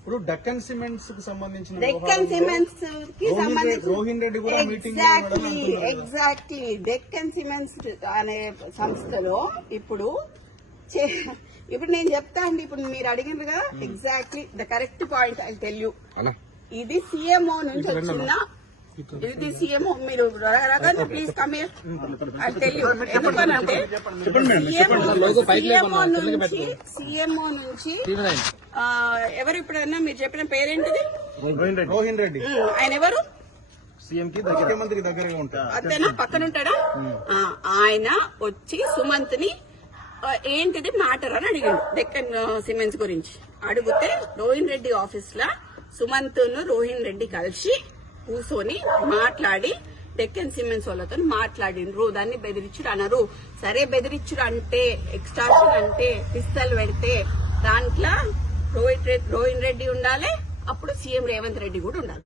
ఇప్పుడు డక్కన్ సిమెంట్స్కు సంబంధించిన డెక్కన్ సిమెంట్స్కి రోహిన్ రెడ్డి- కూడా meeting exactly. Exactly Deccan cements అనే సంస్థలో ఇప్పుడు ఇప్పుడు నేను చెప్తా అండి ఇప్పుడు మీరు అడిగినారు కదా exactly the correct point I tell you ఇది సిఎంఓ నుంచి వచ్చిన ఇది సిఎంఓ మీరు please come I tell you ఎందుకనంటే సిఎంఓ నుంచి సిఎంఓ నుంచి ఆ, ఎవరు ఇప్పుడన్నా మీరు చెప్పిన పేరేంటిది? రోహిన్ రెడ్డి. ఆయన ఎవరు? సీఎం దగ్గరగా అతను పక్కన ఉంటాడా? ఆ, ఆయన వచ్చి సుమంత్ని ఏంటిది? మ్యాటర్ అని అడిగాడు. డెక్కన్ సిమెంట్స్ గురించి. అడిగితే రోహిన్ రెడ్డి ఆఫీస్ లా సుమంత్ను రోహిన్ రెడ్డి కలిసి కూర్చొని మాట్లాడి డెక్కన్ సిమెంట్స్ వాళ్ళతో మాట్లాడిండ్రు. దాన్ని బెదిరించుడు అనరు సరే బెదిరించుడు అంటే ఎక్స్టార్షన్ అంటే పిస్తల్ పెడితే దాంట్లో రోహిత్ రెడ్డి రోహిన్ రెడ్డి ఉండాలి అప్పుడు సీఎం రేవంత్ రెడ్డి కూడా ఉండాలి.